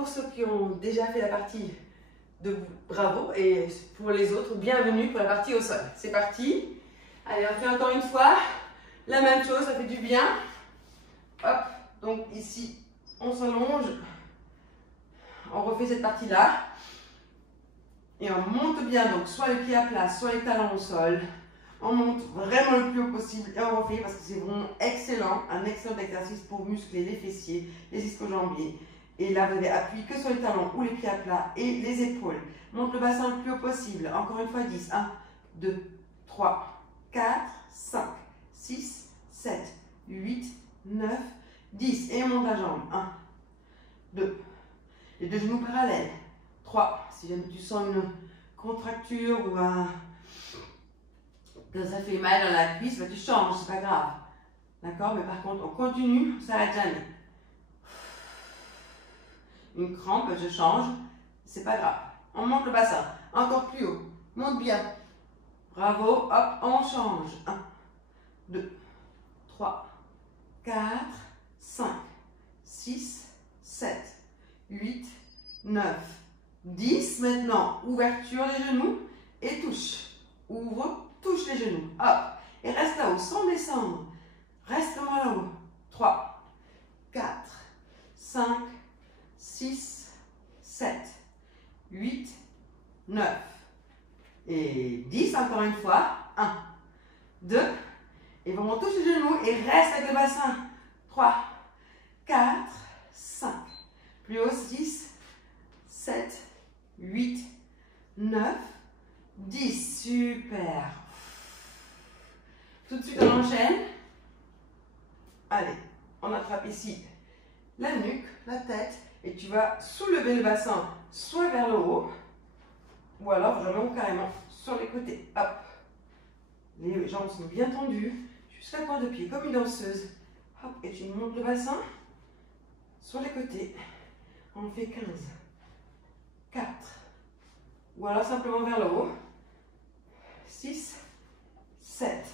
Pour ceux qui ont déjà fait la partie debout, bravo. Et pour les autres, bienvenue pour la partie au sol. C'est parti. Allez, on fait encore une fois. La même chose, ça fait du bien. Hop, donc ici, on s'allonge. On refait cette partie-là. Et on monte bien, donc soit les pieds à plat, soit les talons au sol. On monte vraiment le plus haut possible et on refait parce que c'est vraiment excellent, un excellent exercice pour muscler les fessiers, les ischio-jambiers. Et là, vous avez appuyé que sur les talons ou les pieds à plat et les épaules. Monte le bassin le plus haut possible. Encore une fois, 10. 1, 2, 3, 4, 5, 6, 7, 8, 9, 10. Et on monte la jambe. 1, 2. Les deux genoux parallèles. 3. Si jamais tu sens une contracture ou que ça fait mal dans la cuisse, bah tu changes, c'est pas grave. D'accord? Mais par contre, on continue, on s'arrête jamais. Une crampe, je change, c'est pas grave. On monte le bassin, encore plus haut. Monte bien. Bravo, hop, on change. 1, 2, 3, 4, 5, 6, 7, 8, 9, 10. Maintenant, ouverture des genoux et touche. Ouvre, touche les genoux. Hop. Et reste là-haut sans descendre. Reste là-haut. 3, 4, 5, 6, 7, 8, 9 et 10. Encore une fois. 1, 2. Et vraiment touche les genoux et reste avec le bassin. 3, 4, 5. Plus haut. 6, 7, 8, 9, 10. Super. Tout de suite, on enchaîne. Allez, on attrape ici la nuque, la tête, et tu vas soulever le bassin soit vers le haut, ou alors vraiment carrément sur les côtés. Hop. Les jambes sont bien tendues, jusqu'à pointe de pied, comme une danseuse. Hop, et tu montes le bassin sur les côtés. On fait 15, 4, ou alors simplement vers le haut. 6, 7,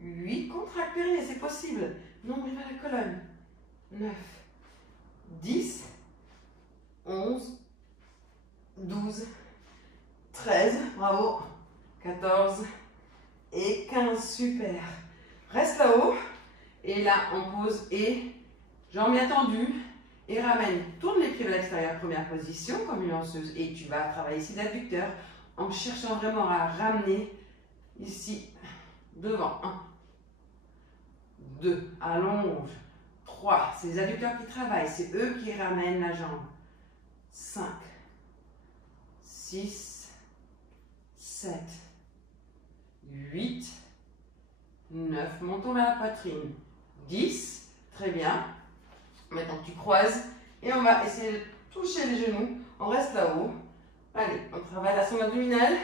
8, contracte périnée, c'est possible. Nombril vers la colonne. 9, 10, 11, 12, 13, bravo, 14 et 15, super. Reste là-haut et là on pose et jambes bien tendues et ramène, tourne les pieds vers l'extérieur, première position comme une lanceuse et tu vas travailler ici l'adducteur en cherchant vraiment à ramener ici devant. 1, 2, allonge. 3, c'est les adducteurs qui travaillent, c'est eux qui ramènent la jambe. 5, 6, 7, 8, 9, montons vers la poitrine. 10, très bien. Maintenant tu croises et on va essayer de toucher les genoux. On reste là-haut. Allez, on travaille la sonde abdominale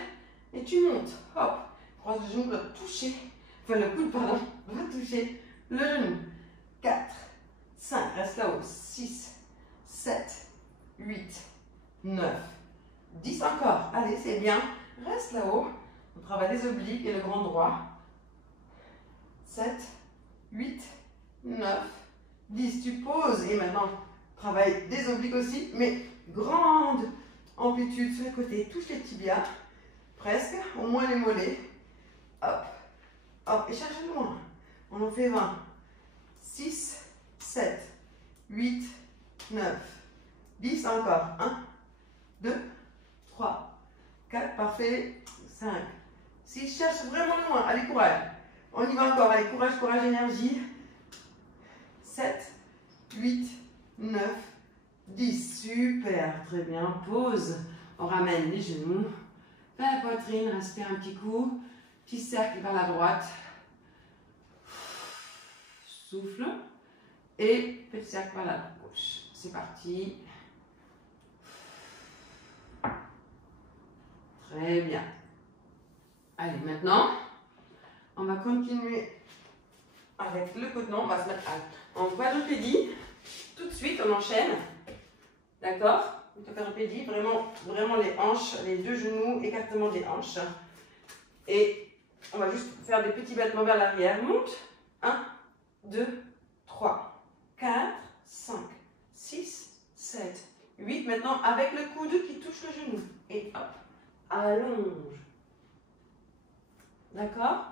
et tu montes. Hop, croise le genou, doit toucher, enfin le coude, pardon, doit toucher le genou. 4, 5, reste là-haut. 6, 7, 8, 9, 10 encore. Allez, c'est bien. Reste là-haut. On travaille les obliques et le grand droit. 7, 8, 9, 10. Tu poses et maintenant, travaille des obliques aussi, mais grande amplitude sur les côtés. Touche les tibias, presque, au moins les mollets. Hop, hop, et cherche loin. On en fait 20. 6, 7, 8, 9, 10 encore. 1, 2, 3, 4, parfait. 5, 6, cherche vraiment loin. Allez, courage. On y va encore. Allez, courage, courage, énergie. 7, 8, 9, 10. Super, très bien. Pause. On ramène les genoux vers la poitrine. Respire un petit coup. Petit cercle vers la droite. Souffle. Et petit cercle vers la gauche. C'est parti. Très bien. Allez, maintenant, on va continuer avec le côté. On va se mettre en quadrupédie. Tout de suite, on enchaîne. D'accord? Quadrupédie, vraiment les hanches, les deux genoux, écartement des hanches. Et on va juste faire des petits battements vers l'arrière. Monte. 1, 2, 3, 4, 5, 6, 7, 8, maintenant avec le coude qui touche le genou. Et hop, allonge. D'accord?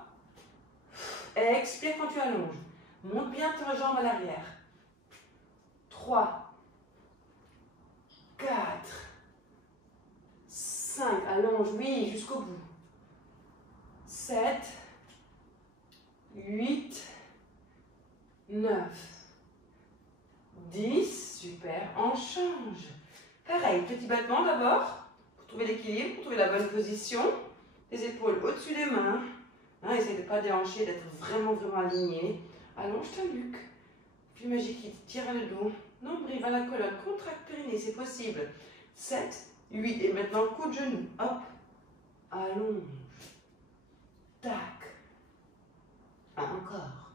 Expire quand tu allonges. Monte bien tes jambes à l'arrière. 3, 4, 5, allonge, oui, jusqu'au bout. 7, 8, 9, 10, super, on change. Pareil, petit battement d'abord, pour trouver l'équilibre, pour trouver la bonne position. Les épaules au-dessus des mains. Hein, essaye de ne pas déhancher, d'être vraiment aligné. Allonge ta nuque. Puis magique qui tire le dos. Nombril vers la colonne, contracte périnée, c'est possible. 7, 8, et maintenant coup de genou. Hop, allonge. Tac. Encore.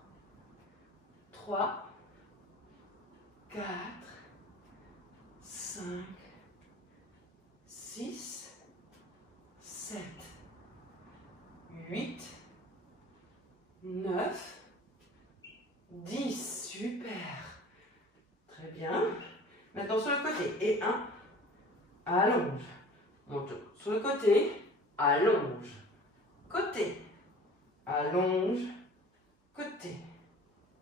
3, 4, 5, 6, 7, 8, 9, 10. Super. Très bien. Maintenant sur le côté. Et 1, allonge. Monte sur le côté, allonge. Côté, allonge. Côté,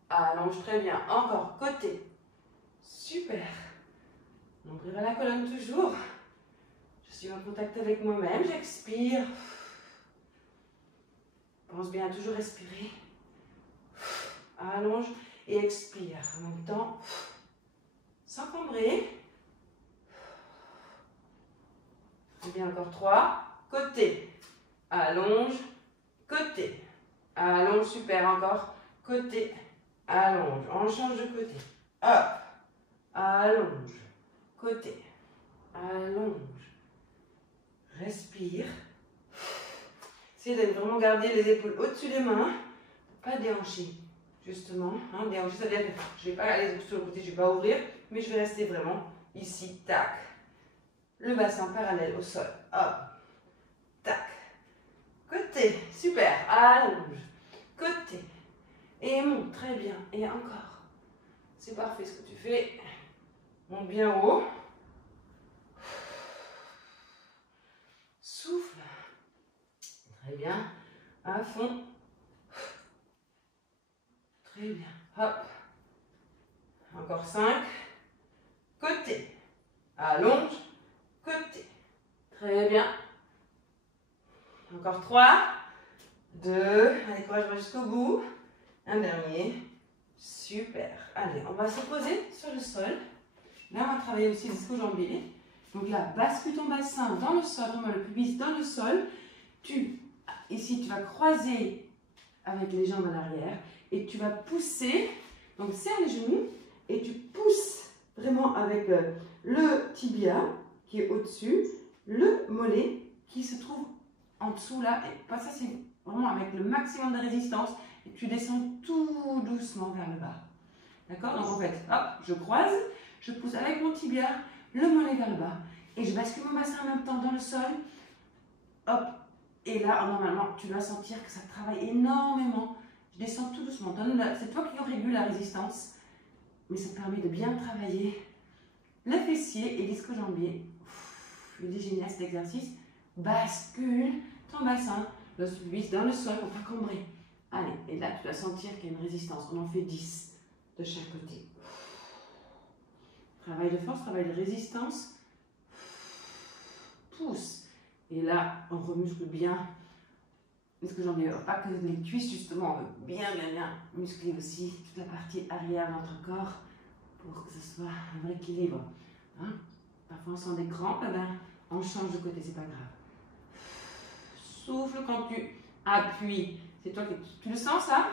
allonge. Très bien. Encore côté. Super. Nombril vers la colonne toujours. Je suis en contact avec moi-même. J'expire. Pense bien à toujours respirer. Allonge et expire. En même temps, sans cambrer. Bien, encore 3. Côté. Allonge. Côté. Allonge. Super. Encore. Côté. Allonge. On change de côté. Hop. Allonge. Côté. Allonge. Respire. Essayez de vraiment garder les épaules au-dessus des mains. Pas déhancher. Justement. Hein, déhancher, ça veut dire que je ne vais pas aller sur le côté, je ne vais pas ouvrir. Mais je vais rester vraiment ici. Tac. Le bassin parallèle au sol. Hop. Tac. Côté. Super. Allonge. Côté. Et monte. Très bien. Et encore. C'est parfait ce que tu fais. Monte bien haut. Souffle. Très bien. À fond. Très bien. Hop. Encore 5. Côté. Allonge. Côté. Très bien. Encore 3. 2. Allez, courage, va jusqu'au bout. Un dernier. Super. Allez, on va se poser sur le sol. Là, on va travailler aussi l'ischio-jambier. Donc là, bascule ton bassin dans le sol, vraiment le pubis dans le sol. Ici, tu vas croiser avec les jambes à l'arrière et tu vas pousser. Donc, serre les genoux et tu pousses vraiment avec le tibia qui est au-dessus, le mollet qui se trouve en dessous là. Et pas ça, c'est vraiment avec le maximum de résistance. Et tu descends tout doucement vers le bas. D'accord? Donc, en fait, hop, je croise, je pousse avec mon tibia, le mollet vers le bas. Et je bascule mon bassin en même temps dans le sol. Hop. Et là, normalement, tu vas sentir que ça travaille énormément. Je descends tout doucement. C'est toi qui régule la résistance. Mais ça te permet de bien travailler le fessier et l'ischio-jambier. Il est génial cet exercice. Bascule ton bassin, le pubis dans le sol pour pas cambrer. Allez, et là, tu vas sentir qu'il y a une résistance. On en fait 10 de chaque côté. Travail de force, travail de résistance. Pousse. Et là, on remuscle bien. L'ischio-jambier, pas que les cuisses, justement, on veut bien muscler aussi toute la partie arrière de notre corps pour que ce soit un vrai équilibre. Hein? Parfois, on sent des crampes, eh ben, on change de côté, c'est pas grave. Souffle quand tu appuies. C'est toi qui... Tu le sens, ça?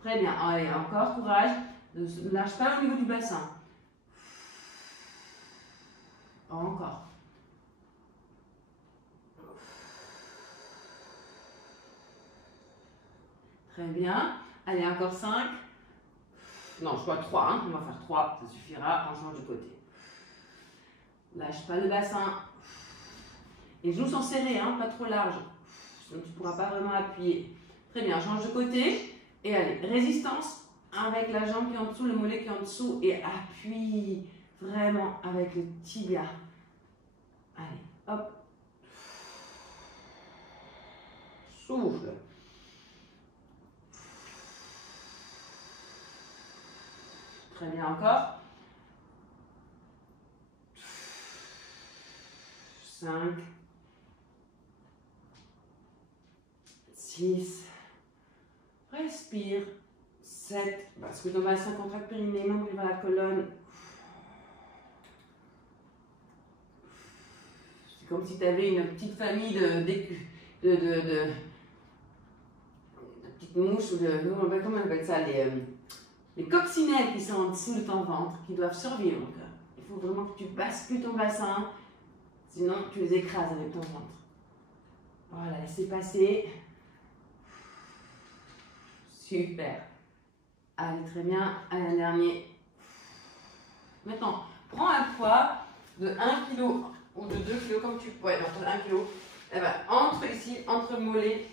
Très bien. Allez, encore, courage. Ne lâche pas au niveau du bassin. Encore. Très bien. Allez, encore 5. Non, je crois 3. Hein. On va faire 3. Ça suffira. On change de côté. Lâche pas le bassin. Les genoux sont serrés, hein, pas trop larges. Sinon, tu ne pourras pas vraiment appuyer. Très bien. Change de côté. Et allez, résistance avec la jambe qui est en dessous, le mollet qui est en dessous et appuie vraiment avec le tibia. Allez, hop. Souffle. Très bien encore. 5, 6, respire. 7, parce que ton bassin contracte périnée, membre vers la colonne. C'est comme si tu avais une petite famille de petites mouches, ou comment on appelle ça, les coccinelles qui sont en dessous de ton ventre, qui doivent survivre. Donc, il faut vraiment que tu bascules ton bassin, sinon tu les écrases avec ton ventre. Voilà, laissez passer. Super. Allez, très bien. Allez, un dernier. Maintenant, prends un poids de 1 kg ou de 2 kg comme tu peux. Ouais, donc 1 kg. Eh ben, entre ici, entre mollet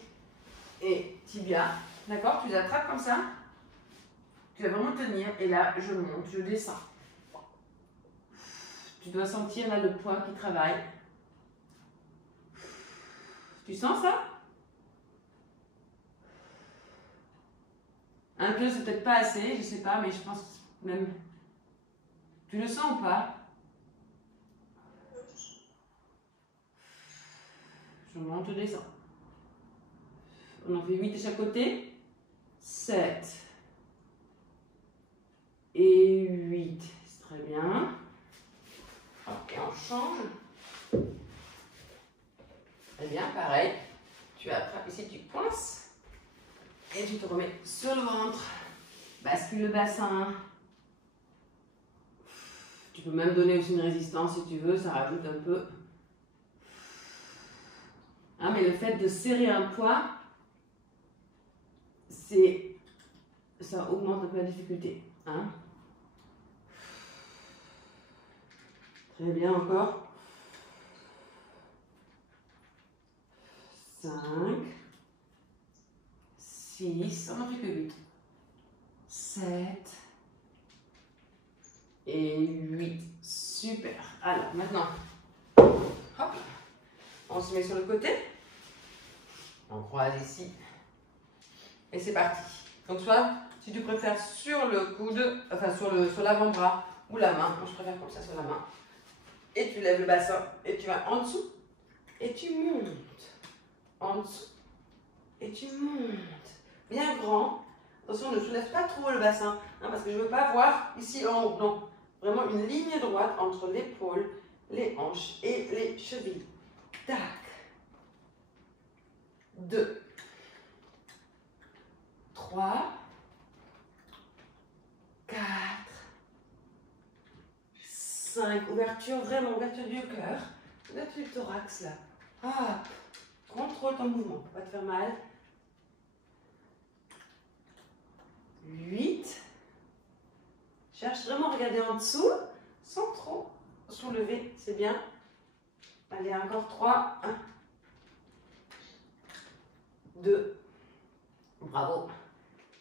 et tibia. D'accord? Tu les attrapes comme ça. Tu vas vraiment tenir. Et là, je monte, je descends. Tu dois sentir là le poids qui travaille. Tu sens ça? Un peu, c'est peut-être pas assez, je sais pas, mais je pense même. Tu le sens ou pas? Je monte, je descends. On en fait 8 de chaque côté. 7. Et 8. C'est très bien. Et on change. Très bien, pareil. Tu attrapes ici, tu coinces. Et tu te remets sur le ventre. Bascule le bassin. Tu peux même donner aussi une résistance si tu veux, ça rajoute un peu. Hein, mais le fait de serrer un poids, ça augmente un peu la difficulté. Hein. Très bien encore. 5, 6, on n'en fait que 8. 7 et 8. Super. Alors maintenant, hop, on se met sur le côté. On croise ici. Et c'est parti. Donc soit, si tu préfères sur le coude, enfin sur l'avant-bras ou la main, moi je préfère comme ça sur la main. Et tu lèves le bassin et tu vas en dessous et tu montes. En dessous et tu montes. Bien grand. Attention, ne soulève pas trop le bassin, hein, parce que je ne veux pas voir ici en haut. Non, vraiment une ligne droite entre l'épaule, les hanches et les chevilles. Tac. 2, 3, 4, 5. Ouverture, vraiment, ouverture du cœur. Ouverture du thorax, là. Hop. Contrôle ton mouvement, pas te faire mal. 8. Cherche vraiment à regarder en dessous, sans trop soulever, c'est bien. Allez, encore 3. 1, 2. Bravo.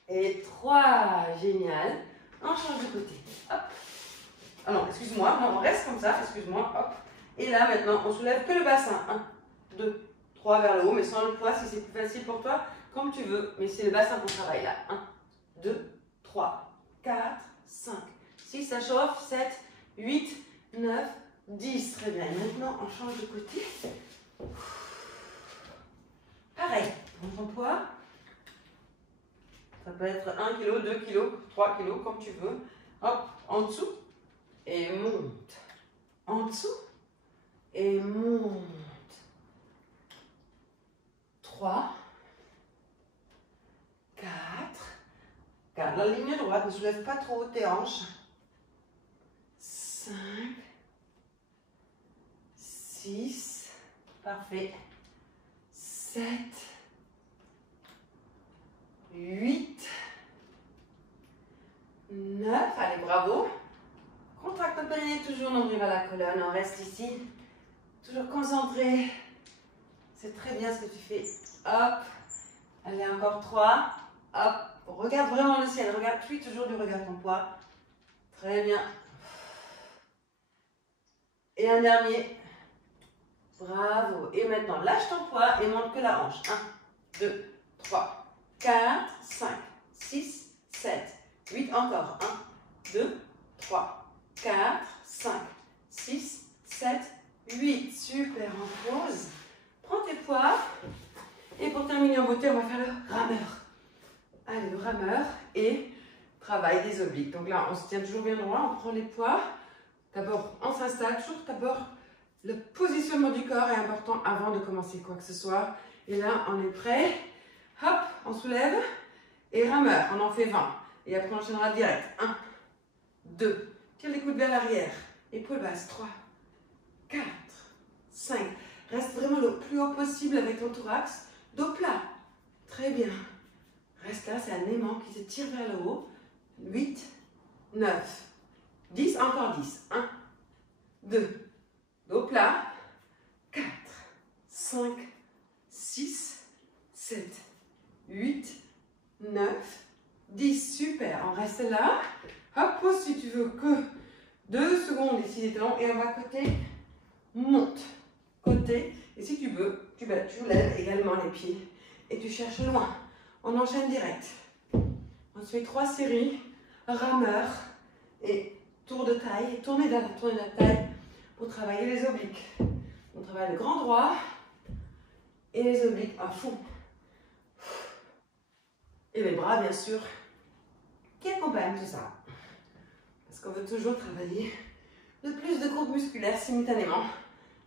Et 3. Génial. On change de côté. Hop. Ah non, excuse-moi, on reste comme ça, excuse-moi. Hop. Et là, maintenant, on soulève que le bassin. 1, 2, 3 vers le haut, mais sans le poids, si c'est plus facile pour toi, comme tu veux. Mais c'est le bassin qu'on travaille là. 1, 2, 3, 4, 5, 6, ça chauffe, 7, 8, 9, 10. Très bien. Maintenant, on change de côté. Pareil, prends ton poids. Ça peut être 1 kg, 2 kg, 3 kg, comme tu veux. Hop, en dessous. Et monte. En dessous. Et monte. 3, 4. Garde la ligne droite, ne soulève pas trop tes hanches. 5, 6, parfait. 7, 8, 9, allez, bravo. Contracte le périnée, toujours nombril à la colonne, on reste ici. Toujours concentré. C'est très bien ce que tu fais. Hop, allez, encore 3, hop. Regarde vraiment le ciel. Regarde, puis toujours du regard ton poids. Très bien. Et un dernier. Bravo. Et maintenant, lâche ton poids et monte que la hanche. 1, 2, 3, 4, 5, 6, 7, 8. Encore. 1, 2, 3, 4, 5, 6, 7, 8. Super. En pause. Prends tes poids. Et pour terminer en beauté, on va faire le rameur. Allez, le rameur et travail des obliques. Donc là, on se tient toujours bien droit, on prend les poids. D'abord, on s'installe. Toujours d'abord, le positionnement du corps est important avant de commencer quoi que ce soit. Et là, on est prêt. Hop, on soulève. Et rameur, on en fait 20. Et après, on enchaînera direct. 1, 2. Tire les coudes vers l'arrière. Épaule basse. 3, 4, 5. Reste vraiment le plus haut possible avec ton thorax. Dos plat. Très bien. Reste là, c'est un aimant qui se tire vers le haut. 8, 9, 10, encore 10. 1, 2, dos plat. 4, 5, 6, 7, 8, 9, 10. Super, on reste là. Hop, pose si tu veux que 2 secondes ici les talons et on va côté. Monte. Côté. Et si tu veux, tu lèves également les pieds et tu cherches loin. On enchaîne direct. On se fait 3 séries, rameur et tour de taille. Tournez de la taille pour travailler les obliques. On travaille le grand droit et les obliques à fond. Et les bras, bien sûr, qui accompagnent tout ça. Parce qu'on veut toujours travailler le plus de groupes musculaires simultanément.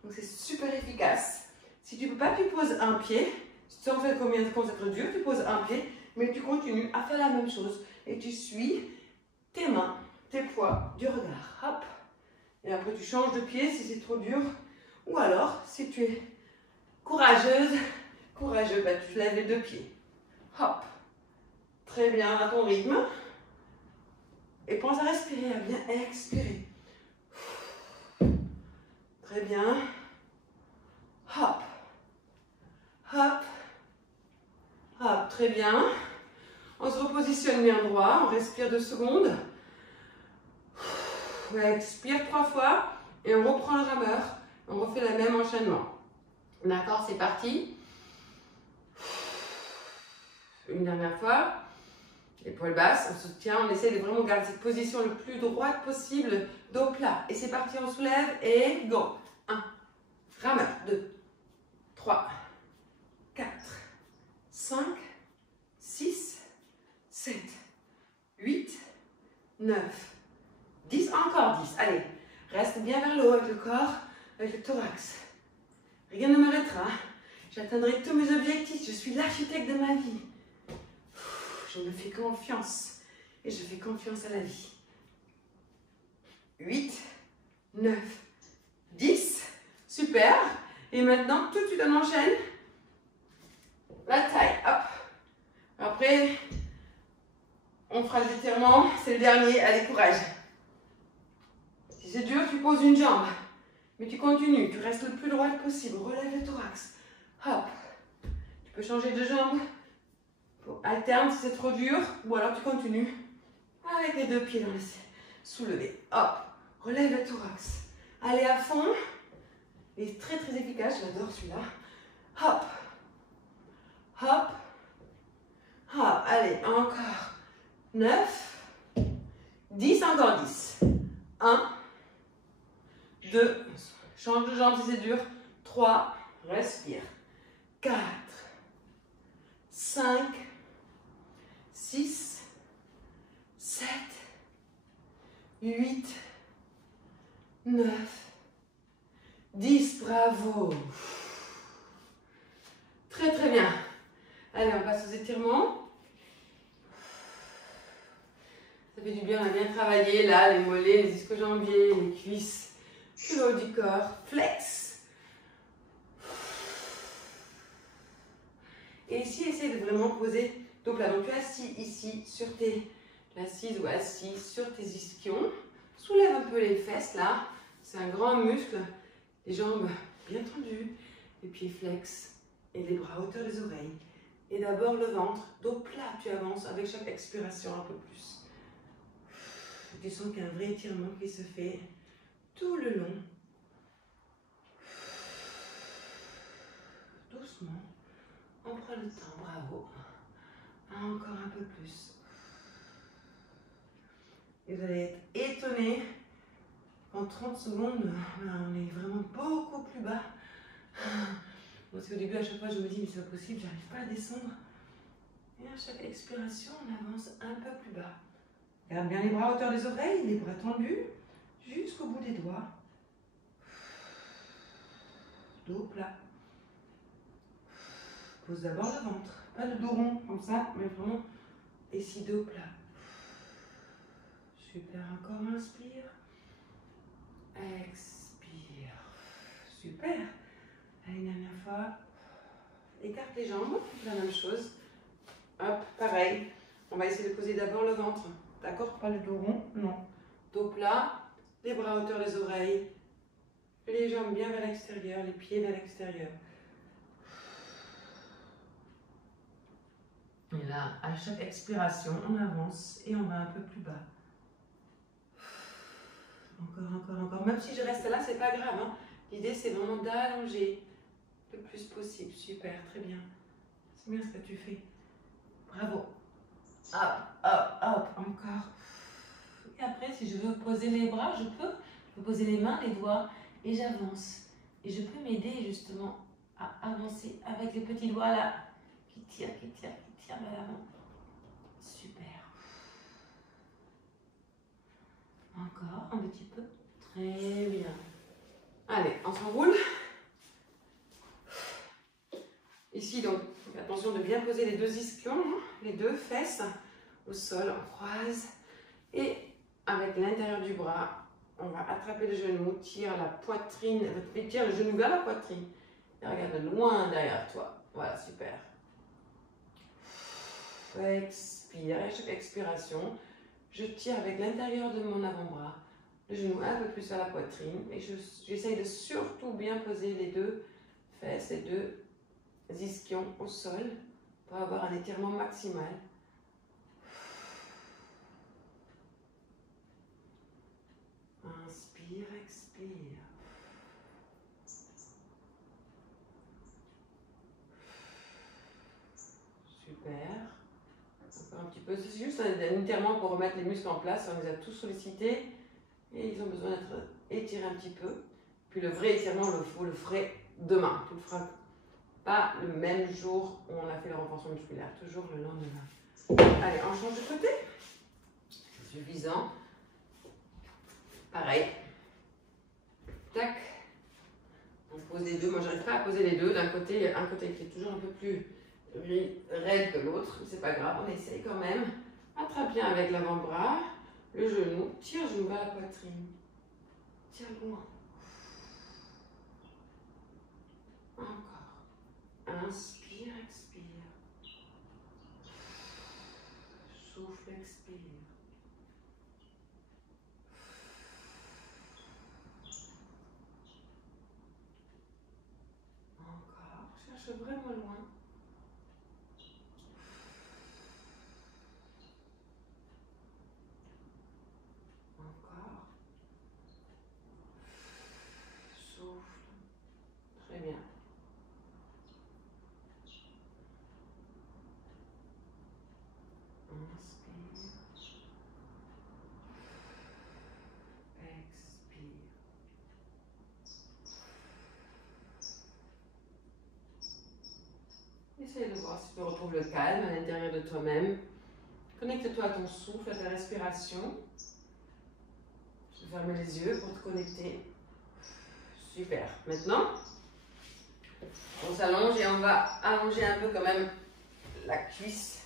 Donc c'est super efficace. Si tu ne peux pas, tu poses un pied. Si tu sens que combien de ça être dur, tu poses un pied, mais tu continues à faire la même chose. Et tu suis tes mains, tes poids, du regard. Hop. Et après, tu changes de pied si c'est trop dur. Ou alors, si tu es courageuse, courageux, bah, tu lèves les 2 pieds. Hop. Très bien, à ton rythme. Et pense à respirer, à bien expirer. Très bien. Hop. Hop. Hop. Très bien. On se repositionne bien droit. On respire 2 secondes. On expire 3 fois. Et on reprend le rameur. On refait le même enchaînement. D'accord, c'est parti. Une dernière fois. Épaule basse, on se tient, on essaie de vraiment garder cette position le plus droite possible, dos plat. Et c'est parti, on soulève et go. 1, rameur, 2, 3, 4, 5, 6, 7, 8, 9, 10, encore 10. Allez, reste bien vers le haut avec le corps, avec le thorax. Rien ne m'arrêtera. J'atteindrai tous mes objectifs. Je suis l'architecte de ma vie. Je me fais confiance. Et je fais confiance à la vie. 8, 9, 10. Super. Et maintenant, tout de suite, on enchaîne. La taille. Hop. Après, on fera les étirements. C'est le dernier. Allez, courage. Si c'est dur, tu poses une jambe. Mais tu continues. Tu restes le plus droit possible. Relève le thorax. Hop. Tu peux changer de jambe. Alterne si c'est trop dur. Ou alors tu continues avec les 2 pieds dans les soulevés. Hop. Relève le thorax. Allez à fond. Et très très efficace. J'adore celui-là. Hop. Hop. Hop. Allez, encore. 9. 10, encore 10. 1. 2. Change de jambe si c'est dur. 3. Respire. 4. 5. 6. 7. 8. 9. 10. Bravo. Très très bien. Allez, on passe aux étirements. Ça fait du bien, on a bien travaillé là, les mollets, les ischio-jambiers, les cuisses, tout le haut du corps. Flex. Et ici, essaye de vraiment poser dos plat. Donc tu es assis ici sur tes assise ou assis sur tes ischions. Soulève un peu les fesses là. C'est un grand muscle. Les jambes bien tendues. Les pieds flex et les bras à hauteur des oreilles. Et d'abord le ventre, dos plat, tu avances avec chaque expiration un peu plus. Tu sens qu'il y a un vrai étirement qui se fait tout le long. Doucement, on prend le temps, bravo. Encore un peu plus. Et vous allez être étonné qu'en 30 secondes, on est vraiment beaucoup plus bas. Moi, c'est au début, à chaque fois, je me dis, mais c'est pas possible, j'arrive pas à descendre. Et à chaque expiration, on avance un peu plus bas. Garde bien les bras à hauteur des oreilles, les bras tendus, jusqu'au bout des doigts. Dos plat. Pose d'abord le ventre. Pas le dos rond, comme ça, mais vraiment ici, dos plat. Super, encore inspire. Expire. Super. Allez, une dernière fois. Écarte les jambes, la même chose. Hop, pareil. On va essayer de poser d'abord le ventre. D'accord? Pas le dos rond, non. Dos plat, les bras à hauteur des oreilles, les jambes bien vers l'extérieur, les pieds vers l'extérieur. Et là, à chaque expiration, on avance et on va un peu plus bas. Encore, encore, encore. Même si je reste là, c'est pas grave. Hein. L'idée, c'est vraiment d'allonger le plus possible. Super, très bien. C'est bien ce que tu fais. Bravo. Hop, hop, hop. Encore. Et après, si je veux poser les bras, je peux. Je peux poser les mains, les doigts, et j'avance. Et je peux m'aider justement à avancer avec les petits doigts là, qui tirent vers l'avant. Super. Encore un petit peu. Très bien. Allez, on s'enroule. Ici, donc, attention de bien poser les deux ischions, les deux fesses au sol, on croise. Et avec l'intérieur du bras, on va attraper le genou, tire la poitrine, tire le genou vers la poitrine. Et regarde loin derrière toi. Voilà, super. Expire, et chaque expiration, je tire avec l'intérieur de mon avant-bras, le genou un peu plus vers la poitrine. Et j'essaye de surtout bien poser les deux fesses, les deux ischions au sol pour avoir un étirement maximal. Inspire, expire. Super. Encore un petit peu. C'est juste un étirement pour remettre les muscles en place. On les a tous sollicités et ils ont besoin d'être étirés un petit peu. Puis le vrai étirement, vous le ferez demain. Tu le feras pas le même jour où on a fait le renforcement musculaire, toujours le lendemain. Allez, on change de côté. C'est suffisant. Pareil. Tac. On pose les deux. Moi, j'arrive pas à poser les deux. D'un côté, il y a un côté qui est toujours un peu plus raide que l'autre. C'est pas grave, on essaye quand même. Attrape bien avec l'avant-bras, le genou. Tire le genou vers la poitrine. Tire loin. Encore. Inspire, expire. Souffle, expire. Encore. Cherche vraiment loin. Encore. Souffle. Très bien. Inspire. Expire. Essaye de voir si tu retrouves le calme à l'intérieur de toi-même. Connecte-toi à ton souffle, à ta respiration. Je vais fermer les yeux pour te connecter. Super. Maintenant, on s'allonge et on va allonger un peu quand même la cuisse,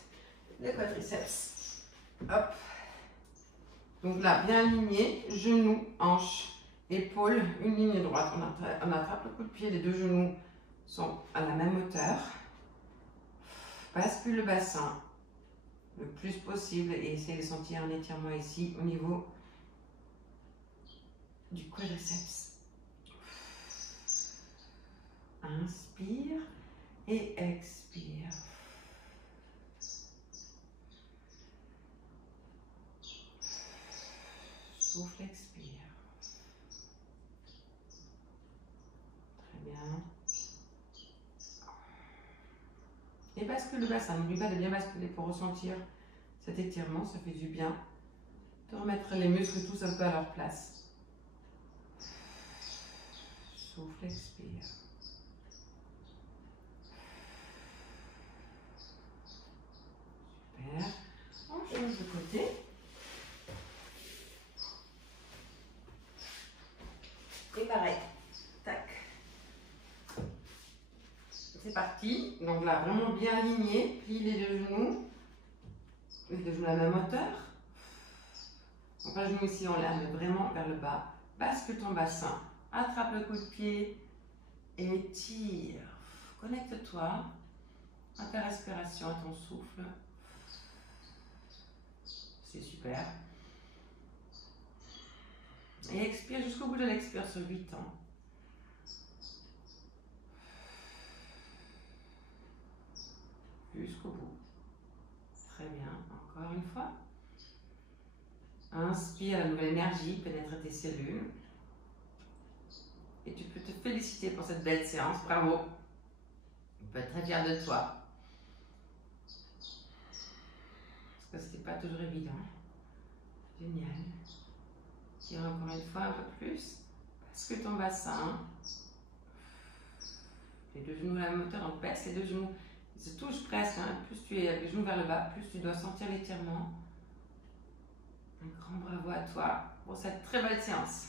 le quadriceps. Hop. Donc là, bien aligné, genoux, hanches, épaules, une ligne droite. On attrape le coup de pied, les deux genoux sont à la même hauteur. Bascule le bassin le plus possible et essaye de sentir un étirement ici au niveau du quadriceps. Inspire et expire. Souffle, expire. Très bien. Et bascule le bassin. N'oublie pas de bien basculer pour ressentir cet étirement. Ça fait du bien. De remettre les muscles tous un peu à leur place. Souffle, expire. Super. On change de côté. Et pareil. Tac. C'est parti. Donc là, vraiment bien aligné. Plie les deux genoux. Les deux genoux à la même hauteur. Donc pas genou ici en l'air, mais vraiment vers le bas. Bascule ton bassin. Attrape le coup de pied. Et tire. Connecte-toi à ta respiration, à ton souffle. C'est super. Et expire jusqu'au bout de l'expire sur 8 ans. Jusqu'au bout. Très bien. Encore une fois. Inspire, la nouvelle énergie pénètre tes cellules. Et tu peux te féliciter pour cette belle séance. Bravo. Tu peux être très fier de toi. Parce que ce n'est pas toujours évident. Génial. Tire encore une fois un peu plus. Bascule ton bassin. Les deux genoux à la même hauteur, donc baisse les deux genoux. Ils se touchent presque. Hein. Plus tu es les genoux vers le bas, plus tu dois sentir l'étirement. Un grand bravo à toi pour cette très belle séance.